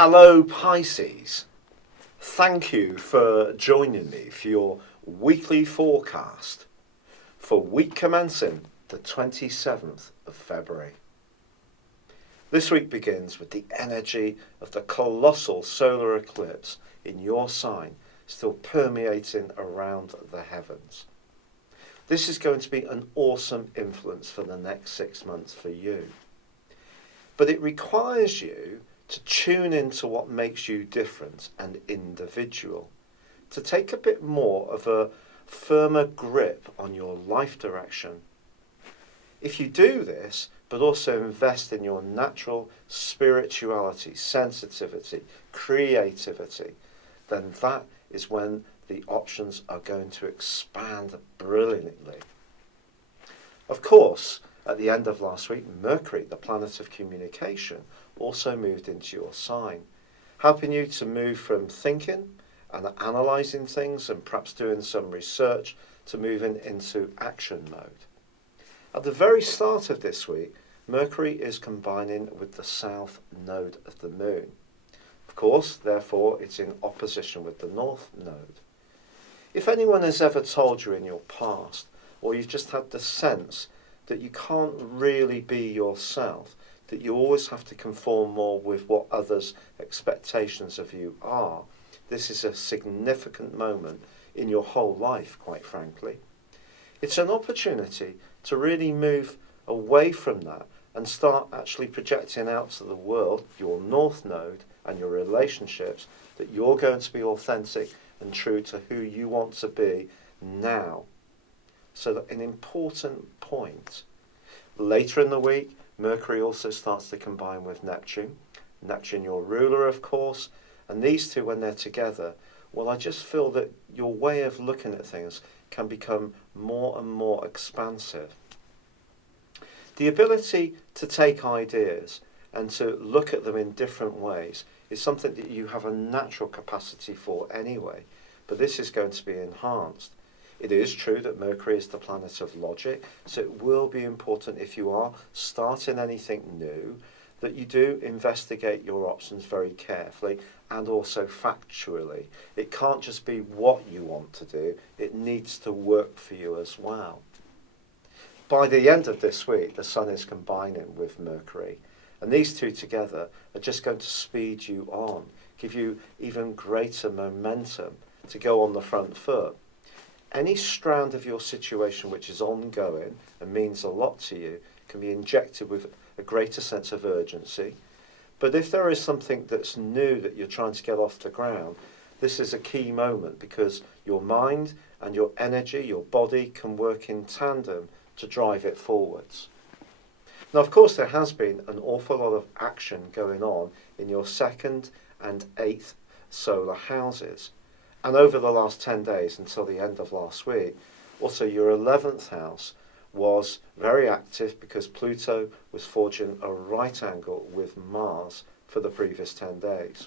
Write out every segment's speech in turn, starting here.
Hello Pisces, thank you for joining me for your weekly forecast for week commencing the 27th of February. This week begins with the energy of the colossal solar eclipse in your sign still permeating around the heavens. This is going to be an awesome influence for the next 6 months for you. But it requires you to tune into what makes you different and individual, to take a bit more of a firmer grip on your life direction. If you do this, but also invest in your natural spirituality, sensitivity, creativity, then that is when the options are going to expand brilliantly. Of course, at the end of last week, Mercury, the planet of communication, also moved into your sign, helping you to move from thinking and analysing things and perhaps doing some research to moving into action mode. At the very start of this week, Mercury is combining with the south node of the moon. Of course, therefore, it's in opposition with the north node. If anyone has ever told you in your past, or you've just had the sense that you can't really be yourself, that you always have to conform more with what others' expectations of you are, this is a significant moment in your whole life, quite frankly. It's an opportunity to really move away from that and start actually projecting out to the world, your north node and your relationships, that you're going to be authentic and true to who you want to be now. So that an important point. Later in the week, Mercury also starts to combine with Neptune. Neptune, your ruler, of course, and these two, when they're together, well, I just feel that your way of looking at things can become more and more expansive. The ability to take ideas and to look at them in different ways is something that you have a natural capacity for anyway, but this is going to be enhanced. It is true that Mercury is the planet of logic, so it will be important if you are starting anything new that you do investigate your options very carefully and also factually. It can't just be what you want to do, it needs to work for you as well. By the end of this week, the Sun is combining with Mercury, and these two together are just going to speed you on, give you even greater momentum to go on the front foot. Any strand of your situation which is ongoing and means a lot to you can be injected with a greater sense of urgency. But if there is something that's new that you're trying to get off the ground, this is a key moment because your mind and your energy, your body can work in tandem to drive it forwards. Now, of course, there has been an awful lot of action going on in your 2nd and 8th solar houses. And over the last 10 days until the end of last week, also your 11th house was very active because Pluto was forging a right angle with Mars for the previous 10 days.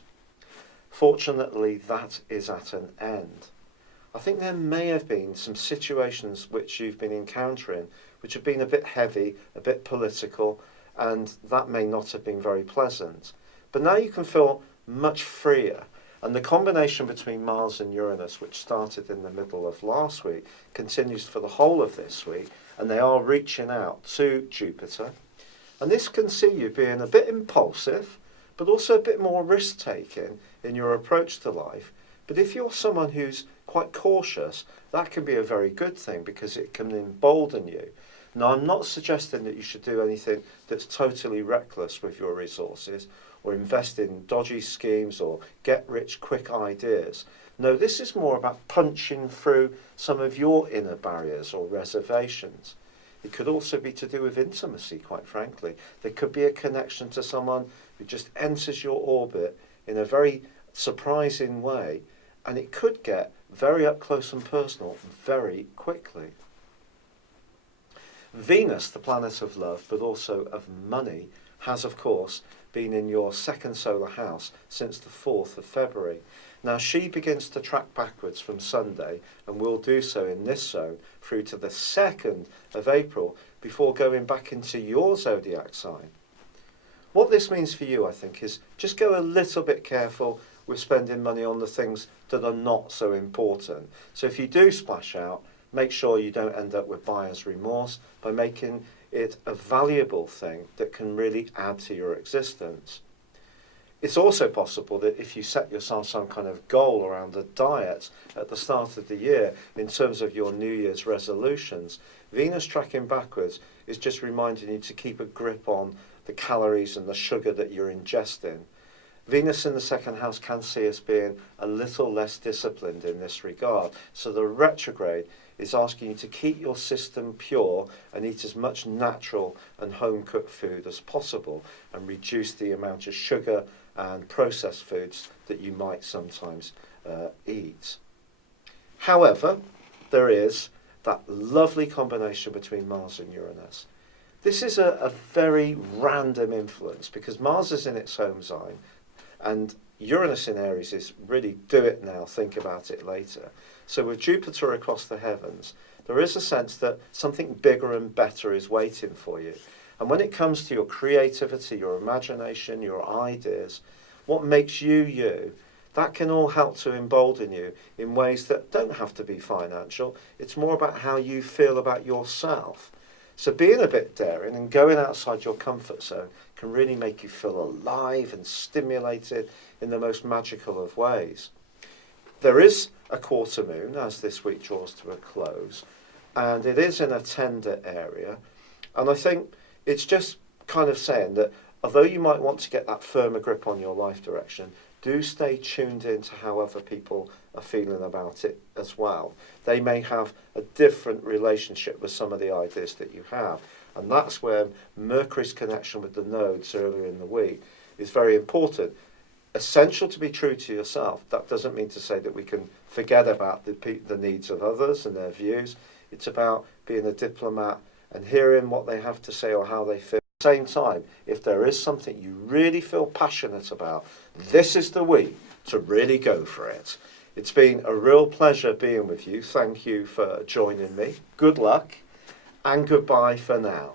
Fortunately, that is at an end. I think there may have been some situations which you've been encountering which have been a bit heavy, a bit political, and that may not have been very pleasant. But now you can feel much freer. And the combination between Mars and Uranus, which started in the middle of last week, continues for the whole of this week, and they are reaching out to Jupiter. And this can see you being a bit impulsive, but also a bit more risk-taking in your approach to life. But if you're someone who's quite cautious, that can be a very good thing because it can embolden you. Now, I'm not suggesting that you should do anything that's totally reckless with your resources, or invest in dodgy schemes or get-rich-quick ideas. No, this is more about punching through some of your inner barriers or reservations. It could also be to do with intimacy, quite frankly. There could be a connection to someone who just enters your orbit in a very surprising way, and it could get very up close and personal very quickly. Venus, the planet of love, but also of money, has, of course, been in your 2nd solar house since the 4th of February. Now, she begins to track backwards from Sunday and will do so in this zone through to the 2nd of April before going back into your zodiac sign. What this means for you, I think, is just go a little bit careful with spending money on the things that are not so important. So if you do splash out, make sure you don't end up with buyer's remorse by making it a valuable thing that can really add to your existence. It's also possible that if you set yourself some kind of goal around a diet at the start of the year in terms of your New Year's resolutions, Venus tracking backwards is just reminding you to keep a grip on the calories and the sugar that you're ingesting. Venus in the second house can see us being a little less disciplined in this regard. So the retrograde is asking you to keep your system pure and eat as much natural and home-cooked food as possible and reduce the amount of sugar and processed foods that you might sometimes eat. However, there is that lovely combination between Mars and Uranus. This is a very random influence because Mars is in its home sign and Uranus in Aries is really do it now, think about it later. So with Jupiter across the heavens, there is a sense that something bigger and better is waiting for you. And when it comes to your creativity, your imagination, your ideas, what makes you you, that can all help to embolden you in ways that don't have to be financial. It's more about how you feel about yourself. So being a bit daring and going outside your comfort zone can really make you feel alive and stimulated in the most magical of ways. There is a quarter moon as this week draws to a close, and it is in a tender area. And I think it's just kind of saying that although you might want to get that firmer grip on your life direction, do stay tuned into how other people are feeling about it as well. They may have a different relationship with some of the ideas that you have. And that's where Mercury's connection with the nodes earlier in the week is very important. Essential to be true to yourself. That doesn't mean to say that we can forget about the needs of others and their views. It's about being a diplomat and hearing what they have to say or how they feel. At the same time, if there is something you really feel passionate about, this is the week to really go for it. It's been a real pleasure being with you. Thank you for joining me. Good luck and goodbye for now.